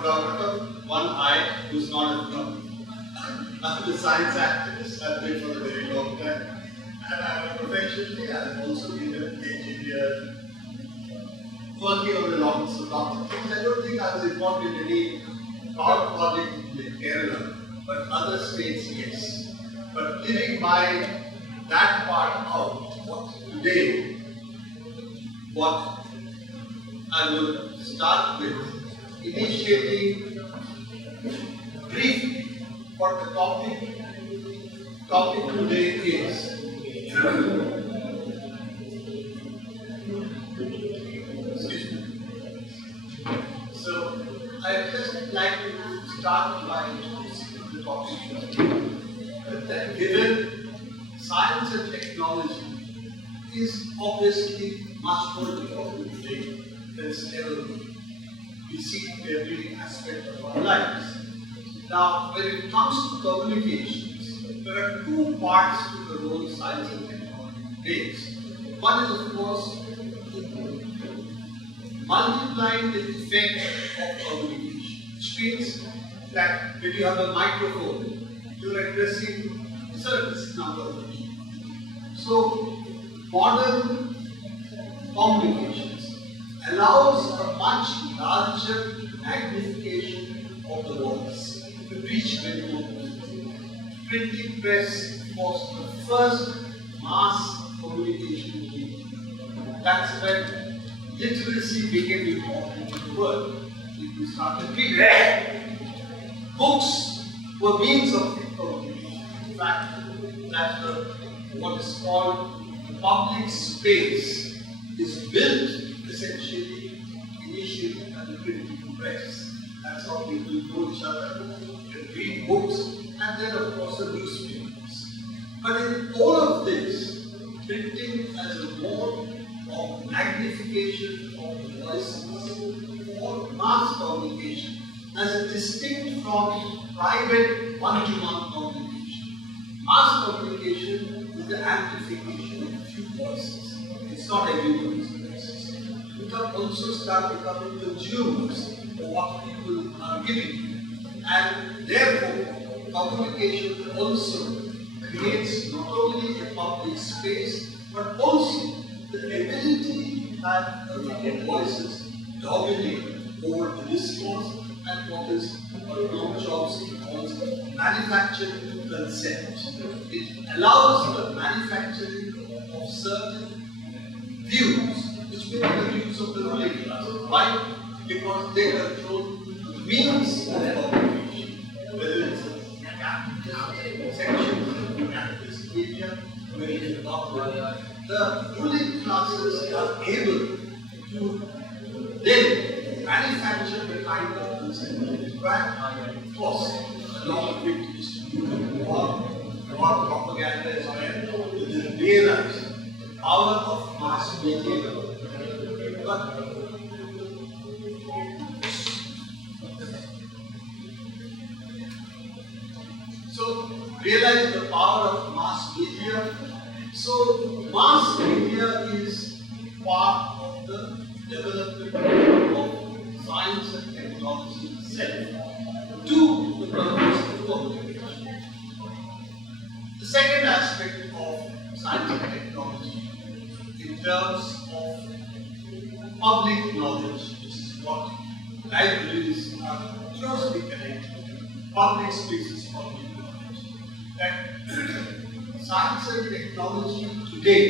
photographer, one eye who's not a photographer. I'm a science activist, I've been for a very long time. And I'm professionally, I've also been an engineer, working on a lot of things. I don't think I was involved in any power project in Kerala, but other states, yes. But leaving that part out, what I will start with, initiating briefly what the topic today is. Excuse me. So, I'd just like to start by introducing the topic. That given science and technology is obviously much more important today than it's ever been. We see it in every aspect of our lives. Now, when it comes to communications, there are two parts to the role science and technology plays. One is, of course, multiplying the effect of communication, which means that when you have a microphone, you're addressing a certain number of people. So, modern communications allows a much larger magnification of the voice to reach many more people. Printing press was the first mass communication medium. That's when literacy became important in the world. People started reading. Books were means of communication. In fact, that's what is called public space is built essentially initially at the printing press. That's how people know each other, can read books, and then of course the newspapers. But in all of this, printing as a mode of magnification of the voices or mass communication as a distinct from private one-to-one communication. Mass communication is the amplification of a few voices. It's not everybody's voices. You can also start becoming consumers of what people are giving you. And therefore, communication also creates not only a public space, but also the ability to have voices dominate over the discourse and what is Noam Chomsky calls manufacturing consent. It allows the manufacturing of certain views, which may be the views of the ruling class. Why? Because they control the means of communication, whether it's a capitalist section, a capitalist media, whether it's government. The ruling classes are able to then manufacture the kind of consent required. Of course, a lot of it is to do with war propaganda as well. We didn't realize the power of mass media. But so realize the power of mass media. So mass media is part of the development of science and technology itself to the purpose of communication. The second aspect of science and technology in terms of public knowledge, which is what libraries are closely connected to, public spaces, public knowledge. That science and technology today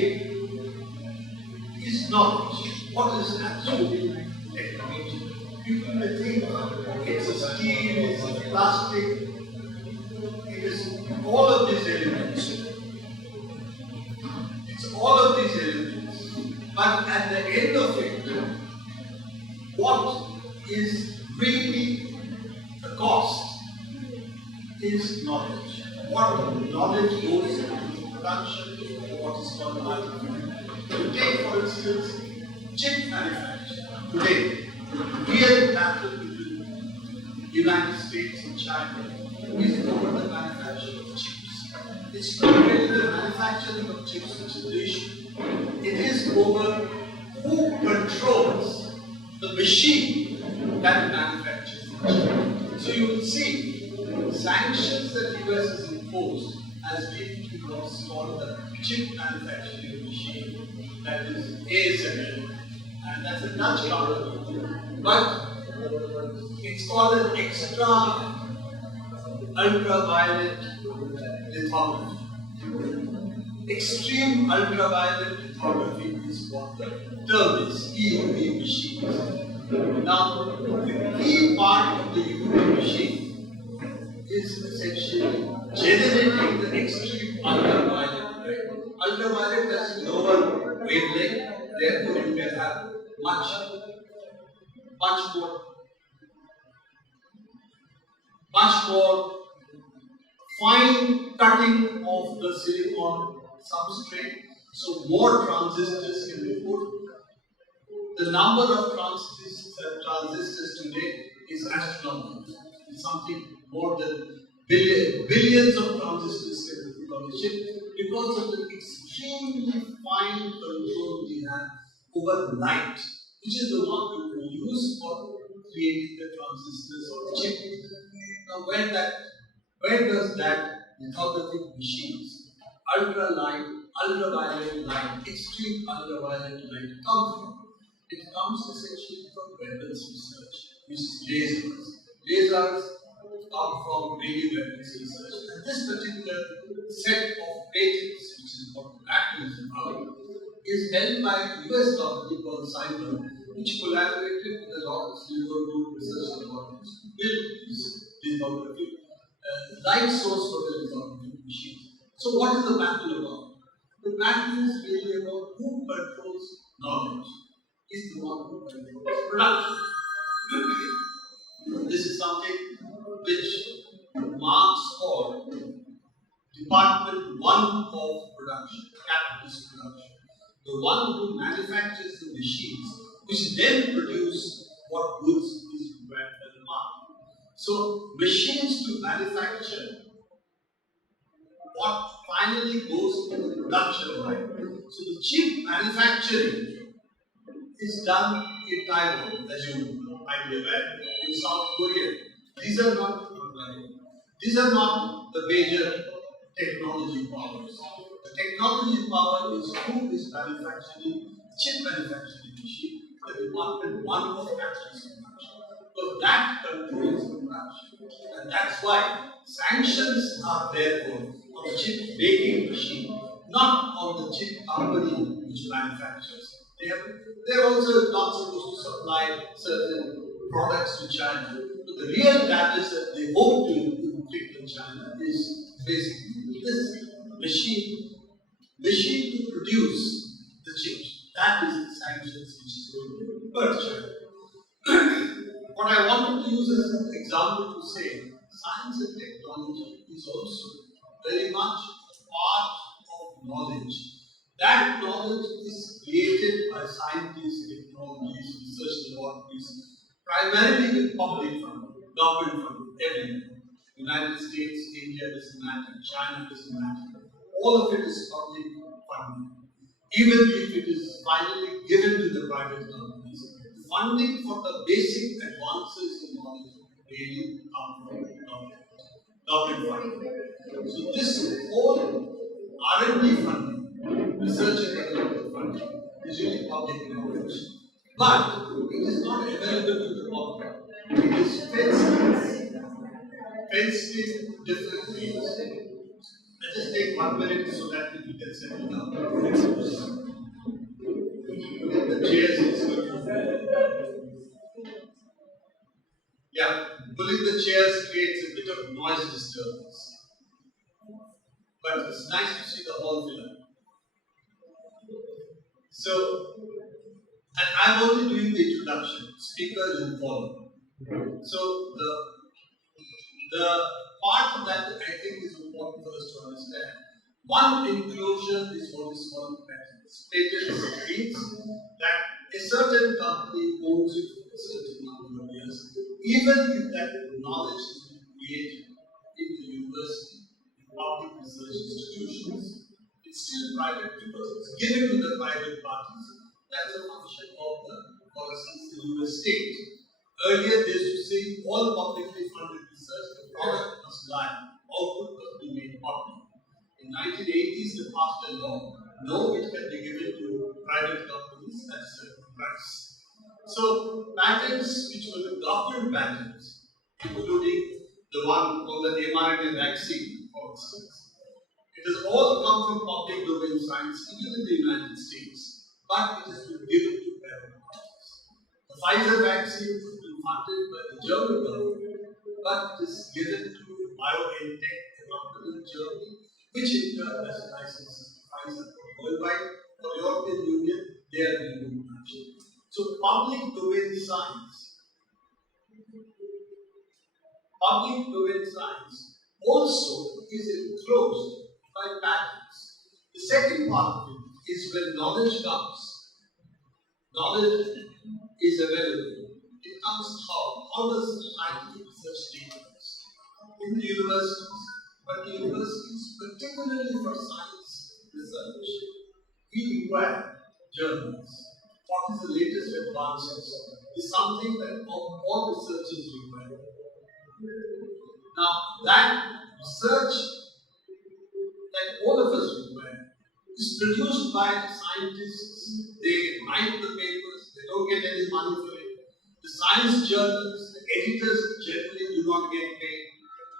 is knowledge. What is actually technology? People may think it's a steel, it's a plastic, it is all of these elements. It's all of these elements. But at the end of it, what is really the cost is knowledge. What knowledge goes into production of what is called artificial. To take, for instance, chip manufacture. Today, the real battle between the United States and China is over the manufacture of chips. It's not really the manufacturing of chips which is the issue. It is over who controls the machine that manufactures the So you will see sanctions that US has imposed has been to what's called the chip manufacturing machine, that is ASML, and that's a Dutch company. But it's called an extra ultraviolet lithography. Extreme ultraviolet lithography is what the term is, EUV machines. Now, the key part of the EUV machine is essentially generating the extreme ultraviolet light. Ultraviolet has lower wavelength, therefore you can have much more fine cutting of the silicon substrate, so more transistors can be put. The number of transistors today is astronomical. It's something more than billions of transistors can be put on the chip because of the extremely fine control we have over light, which is the one we use for creating the transistors on the chip. Now, where does that lithography machines, ultraviolet light, extreme ultraviolet light come from? It comes essentially from weapons research, which is lasers. Lasers come from radio weapons research. And this particular set of patents, which is what the patent is about, is held by a US company called Cyber, which collaborated with a lot of Silver research laboratories to build this lithography light source for the lithography machines. So what is the battle about? The battle is really about who controls knowledge. Is the one who controls production. This is something which marks for Department 1 of production, capitalist production. The one who manufactures the machines, which then produce what goods is required by the market. So, machines to manufacture what finally goes into the production line. So, the chip manufacturing is done in Taiwan, as you might be aware, in South Korea. These are not the major technology powers. The technology power is who is manufacturing chip manufacturing machine, the Department 1 of Capitalist Production. So that controls the production. And that's why sanctions are therefore on the chip making machine, not on the chip company which manufactures. They're also not supposed to supply certain products to China. But the real damage that they hope to inflict in China is basically this machine to produce the chips. That is the sanctions which is going to hurt China. What I wanted to use as an example to say, science and technology is also very much part of knowledge. That knowledge is created by scientists, technologies, research laboratories, primarily with public funding, government funding, everywhere. United States, India doesn't matter, China doesn't matter. All of it is public funding. Even if it is finally given to the private companies, the funding for the basic advances in knowledge really come from government funding. So this whole R&D funding, research and development funding, is really public knowledge. But it is not available to the public. It is fenced in different ways. Let's just take 1 minute so that we can settle down. The chairs is good. Yeah, pulling the chairs creates a bit of noise disturbance. But it's nice to see the hall fill up. So, and I'm only doing the introduction. Speaker will follow. So the part that I think is important for us to understand. One enclosure is what is called patents. Patents means that a certain company owns it for a certain number of years, even if that knowledge has been created in the university, in public research institutions. It's still private because it's given to the private parties. That's a function of the policies in the state. Earlier, they used to say all publicly funded research, the product must lie, output must be made public. In 1980s, they passed a law. No, it can be given to private companies at a certain price. So, patents which were the government patents, including the one called the mRNA vaccine, for instance, it has all come from public domain science, even in the United States, but it has been given to private parties. The Pfizer vaccine has been funded by the German government, but it is given to BioNTech, a company in Germany, which in turn has licenses to Pfizer worldwide. For the European Union, they are doing much. So public domain science also is enclosed by patents. The second part of it is when knowledge comes. Knowledge is available. It comes how? How does scientific research take place? In the universities, but universities, particularly for science research, we require journals. What is the latest advances is something that all researchers require. Now, that research that all of us require is produced by scientists. They write the papers, they don't get any money for it. The science journals, the editors generally do not get paid.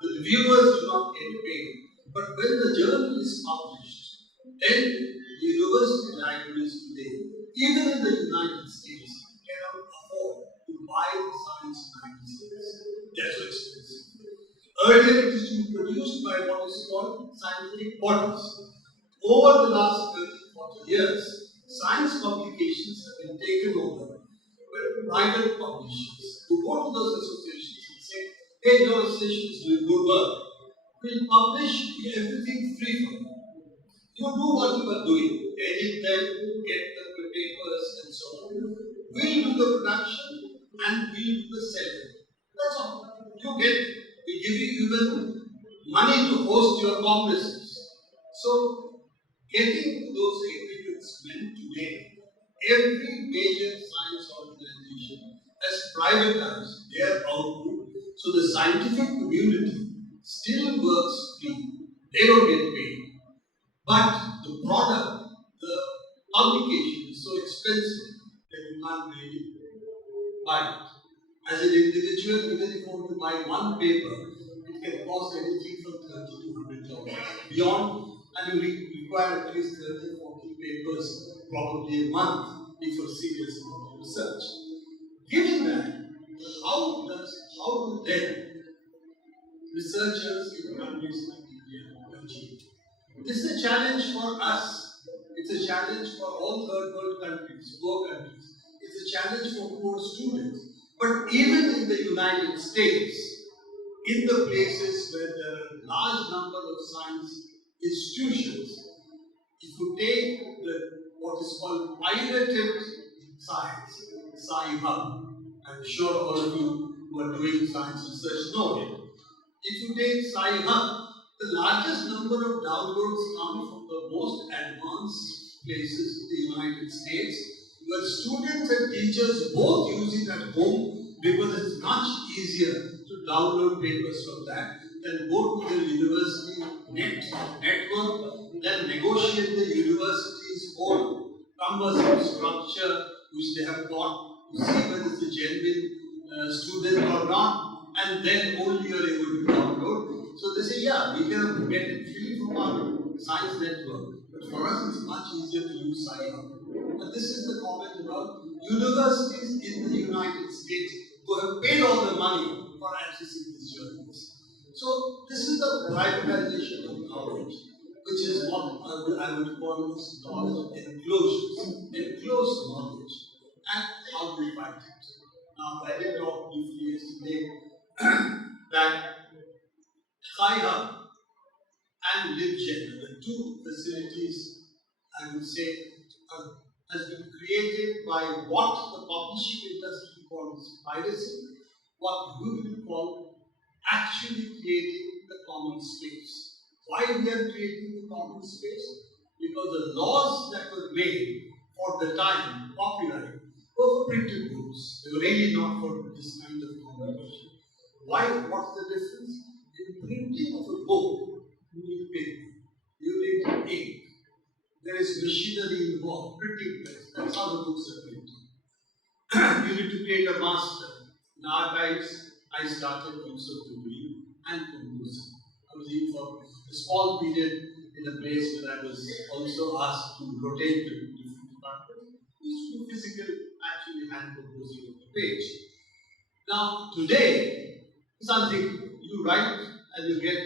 The reviewers do not get paid. But when the journal is published, then the university libraries today, even in the United States, cannot afford to buy the science magazines. They're so expensive. Earlier, it used to be produced by what is called scientific bodies. Over the last 30, 40 years, science publications have been taken over by private publishers who go to those associations and say, hey, your association is doing good work. We'll publish everything free for you. You do what you are doing, edit them, get the papers, and so on. We'll do the production and we'll do the selling. That's all. We give you even money to host your congresses. So, getting those agreements meant today, every major science organization has privatized their output, so the scientific community still works free. They don't get paid. But the product, the publication is so expensive that you can't really buy it. As an individual, even if you want to buy one paper, it can cost anything from 30 to $100. Beyond, and you require at least 30, 40 papers, probably a month, if you're serious about research. Given that, how do then researchers in countries like India achieve? This is a challenge for us. It's a challenge for all third world countries, poor countries. It's a challenge for poor students. But even in the United States, in the places where there are a large number of science institutions, if you take what is called pirated science, Sci-Hub, I'm sure all of you who are doing science research know it. If you take Sci-Hub, the largest number of downloads come from the most advanced places in the United States, where students and teachers both use it at home because it's much easier to download papers from that than go to the university network, then negotiate the university's own cumbersome structure which they have got to see whether it's a genuine student or not, and then only you are able to download. So they say, yeah, we can get it free from our science network, but for us it's much easier to use Sci-Hub. And this is the comment about universities in the United States who have paid all the money for accessing these journals. So this is the privatization of knowledge, which is what I would call this knowledge enclosed knowledge, and how do we fight it? Now, I did talk briefly yesterday that Sci-Hub and LibGen, the two facilities, I would say, has been created by what the publishing industry calls piracy, what we will call actually creating the common space. Why we are creating the common space? Because the laws that were made for the time, copyright, were for printed books. books. They were really not for this kind of communication. Why? What's the difference? In printing of a book, you need paper, you need ink. There is machinery involved, printing press. That's how the books are printed. You need to create a master. In our times, I started also to read and compose. I was in for a small period in a place where I was also asked to rotate to different departments. We used to do physical, actually hand composing of the page. Now, today, something you write and you get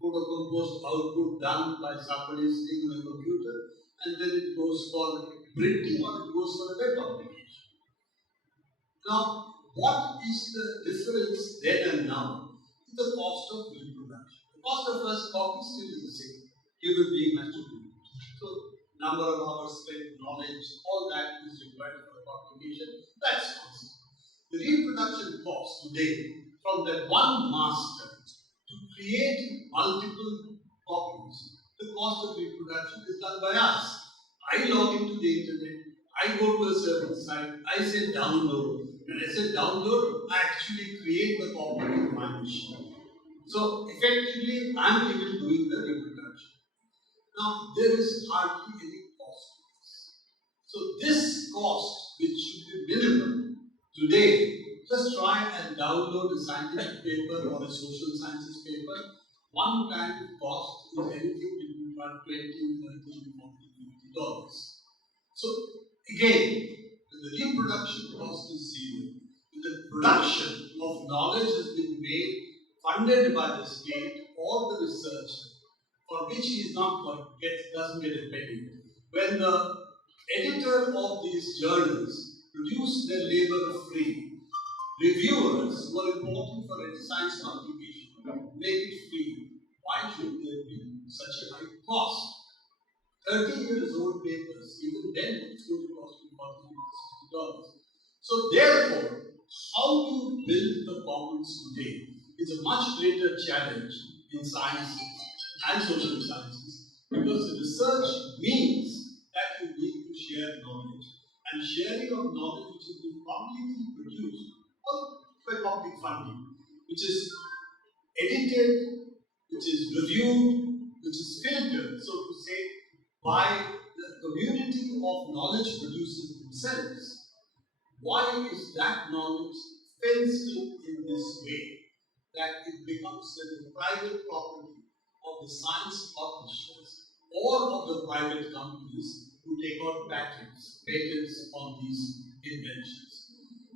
photo-composed output done by somebody sitting on a computer, and then it goes for printing or it goes for a web application. Now, what is the difference then and now? The cost of reproduction. The cost of first copy still is the same. Human being has to do it. So, number of hours spent, knowledge, all that is required for the publication. That's constant. The reproduction cost today, from that one master to create multiple copies, the cost of reproduction is done by us. I log into the internet, I go to a certain site, I say download. When I say download, I actually create the copy of my machine. So effectively, I'm even doing the reproduction. Now, there is hardly any cost to this. So this cost, which should be minimal today, just try and download a scientific paper or a social sciences paper. One time cost is anything between about $20, $30, $40, $50. So again, the reproduction cost is zero. The production of knowledge has been made, funded by the state or the researcher, for which he is not doesn't get a penny. When the editor of these journals produce their labor free, reviewers who are important for any science publication make it free. Why should there be such a high cost? 30 years old papers, even then it's going to cost you $40 to $60. So therefore, how to build the commons today is a much greater challenge in sciences and social sciences, because the research means that you need to share knowledge, and sharing of knowledge which has been publicly produced by public funding, which is edited, which is reviewed, which is filtered, so to say, by the community of knowledge producers themselves. Why is that knowledge fenced in this way that it becomes the private property of the science publishers or of the private companies who take out patents on these inventions?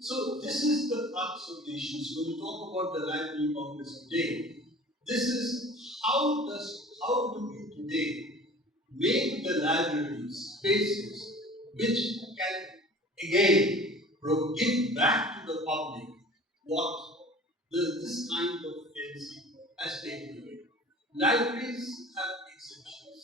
So this is the crux of the issue. So when you talk about the Library Congress today, this is how do we today make the libraries spaces which can again give back to the public what this kind of fencing has taken away. Libraries have exceptions.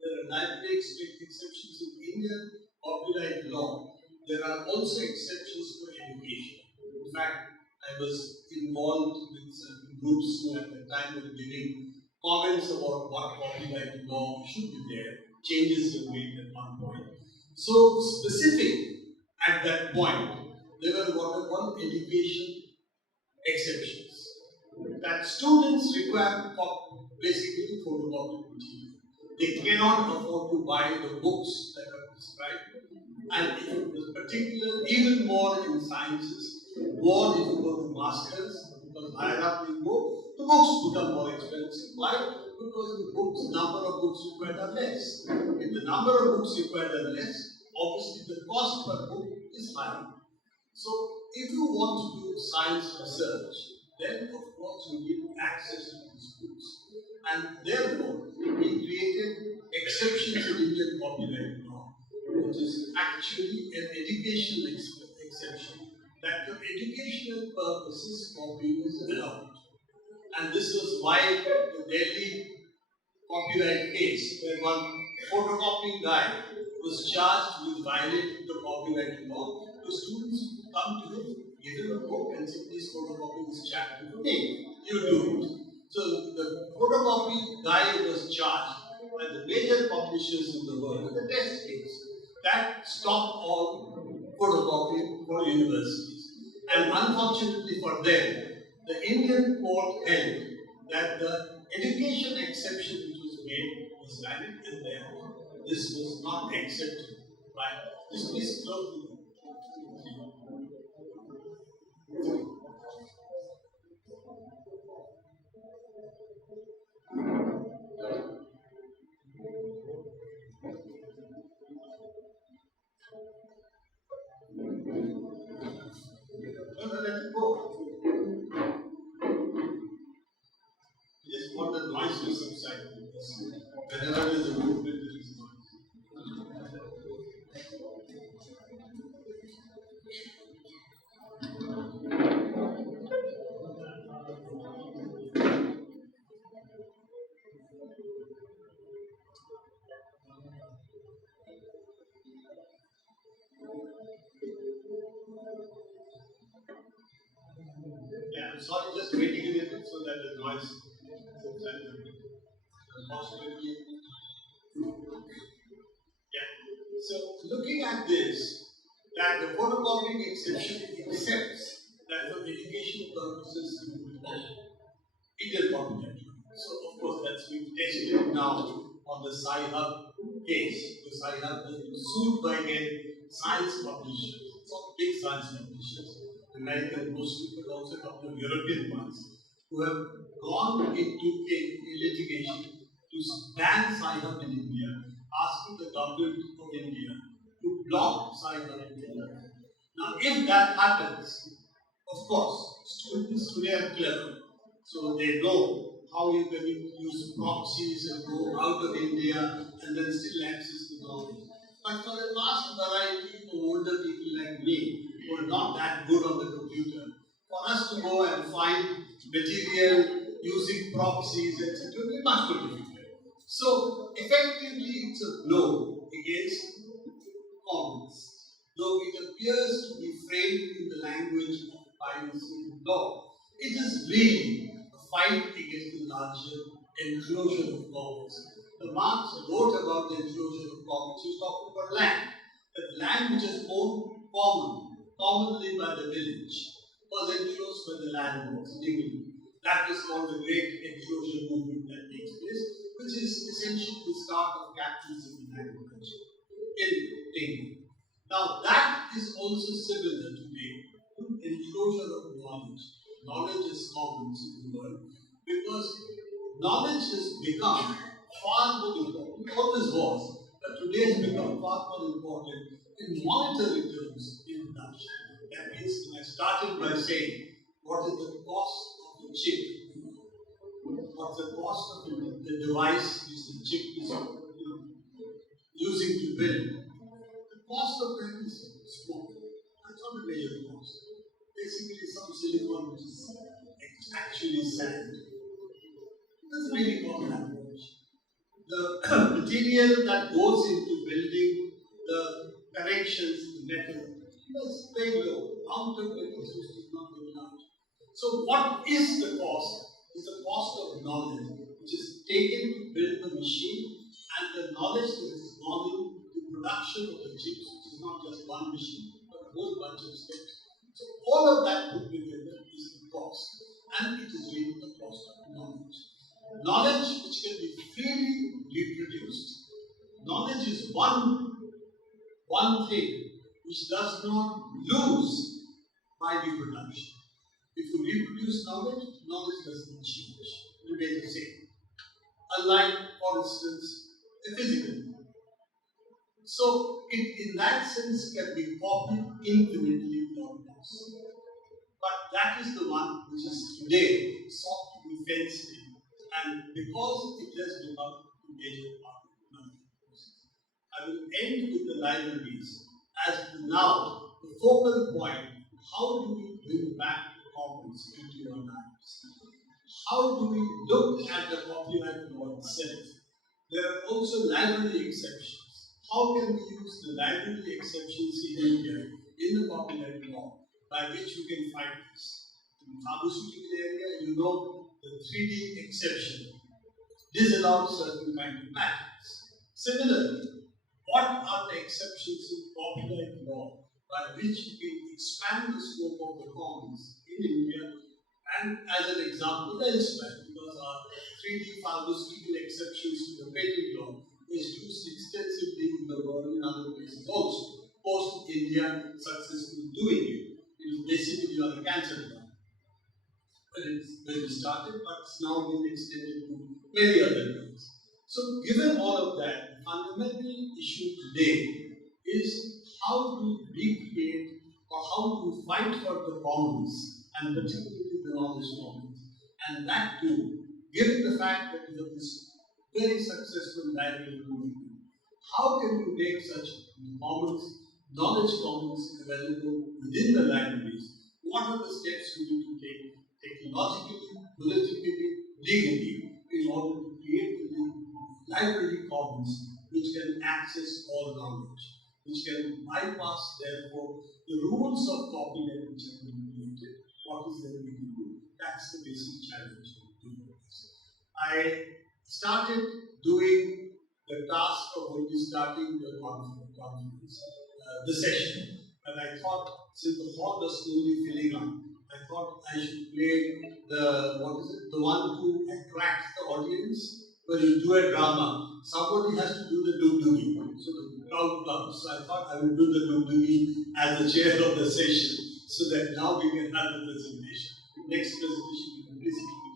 There are library exceptions in Indian copyright law. There are also exceptions for education. In fact, I was involved with certain groups who at the time were giving comments about what copyright law should be there, changes were made at one point. So specific at that point, there were what are called education exceptions. That students require basically photocopy material. They cannot afford to buy the books that are prescribed. And if it was particular, even more in sciences, more if you go to masters, because higher up you go, the books become more expensive. Why? Because the number of books required are less. If the number of books required are less, obviously the cost per book is higher. So if you want to do science research, then of course you need access to these books. And therefore, we created exceptions in Indian copyright law, which is actually an educational exception, that for educational purposes copying is allowed. And this was why the Delhi copyright case, where one photocopying guy was charged with violating the copyright law, the students come to him, give him a book and say, please photocopy this chapter for me. You do it. So the photocopy guy was charged by the major publishers in the world with a test case. That stopped all photocopy for universities. And unfortunately for them, the Indian court held that the education exception which was made was valid and therefore this was not accepted by this please close the let it go. We just want the noise to subside because whenever there is a movement there is noise. Yeah, I'm sorry, just waiting a little so that the noise subsides. Unfortunately, yeah. So looking at this, that the photocopying exception accepts that for educational purposes Indian copyright. So of course that's been tested now on the Sci-Hub case. The Sci-Hub has been sued by again science publishers. It's all big science publishers, American mostly, but also a couple of European ones, who have gone into a litigation to ban Sci-Hub in India, asking the government of India to block Sci-Hub in India. Now, if that happens, of course, students today are clever, so they know how you can use proxies and go out of India and then still access the knowledge. But for the vast variety of older people like me, who are not that good on the computer, for us to go and find material using proxies, etc., will be much more difficult. So, effectively, it's a blow against commons, though it appears to be framed in the language of privacy law. It is really a fight against the larger enclosure of commons. The Marx wrote about the enclosure of commons. He was talking about land. That land which is owned commonly by the village, was enclosed by the landlords legally. That was called the Great Enclosure Movement that takes place, which is essentially the start of capitalism in agriculture in England. Now that is also similar today to enclosure of knowledge. Knowledge is common in the world because knowledge has become far more important. It always was, but today has become far more important in monetary terms in production. That means I started by saying what is the cost of the chip, what's the cost of the device which the chip is using to build. The cost of that is small. That's not a major cost. Basically, some silicon which is actually sand. That's really common approach. The material that goes into building the connections, the metal, that's very low. Outer metal is not very large. So, what is the cost? Is the cost of knowledge, which is taken to build the machine, and the knowledge that is gone into production of the chips, which is not just one machine, but a whole bunch of steps. So, all of that put together is the cost, and it is really the cost of knowledge. Knowledge which can be freely reproduced. Knowledge is one thing which does not lose by reproduction. If you reproduce knowledge, knowledge doesn't change. It remains the same. Unlike, for instance, a physical knowledge. So, it in that sense can be copied infinitely without loss. But that is the one which is today sought to be fenced in. And because it has become a major part of knowledge process. I will end with the libraries as now the focal point. How do we bring back the commons into our lives? How do we look at the copyright law itself? There are also library exceptions. How can we use the library exceptions in India in the copyright law by which we can find this? In the pharmaceutical area, you know the 3D exception disallows certain kind of patents. Similarly, what are the exceptions in copyright law by which we expand the scope of the commons in India and as an example elsewhere, because our 3D pharmaceutical exceptions to the patent law is used extensively in the world in other places also. Post India successfully doing it. It is basically on a cancer drug when we started, but it's now been extended to many other drugs. So, given all of that, the fundamental issue today is how to recreate or how to fight for the commons, and particularly the knowledge commons. And that too, given the fact that we have this very successful library movement, how can you make such commons, knowledge commons available within the libraries? What are the steps we need to take technologically, politically, legally in order to create the library commons which can access all knowledge, which can bypass therefore the rules of copyright which have been created? What is there we can do? That's the basic challenge to this. I started doing the task of only starting the conference, the session. And I thought, since the hall was slowly filling up, I thought I should play the one who attracts the audience. When you do a drama, somebody has to do the dugdugi, so the crowd comes. So I thought I would do the dugdugi as the chair of the session, so that now we can have the presentation. Next presentation, we can basically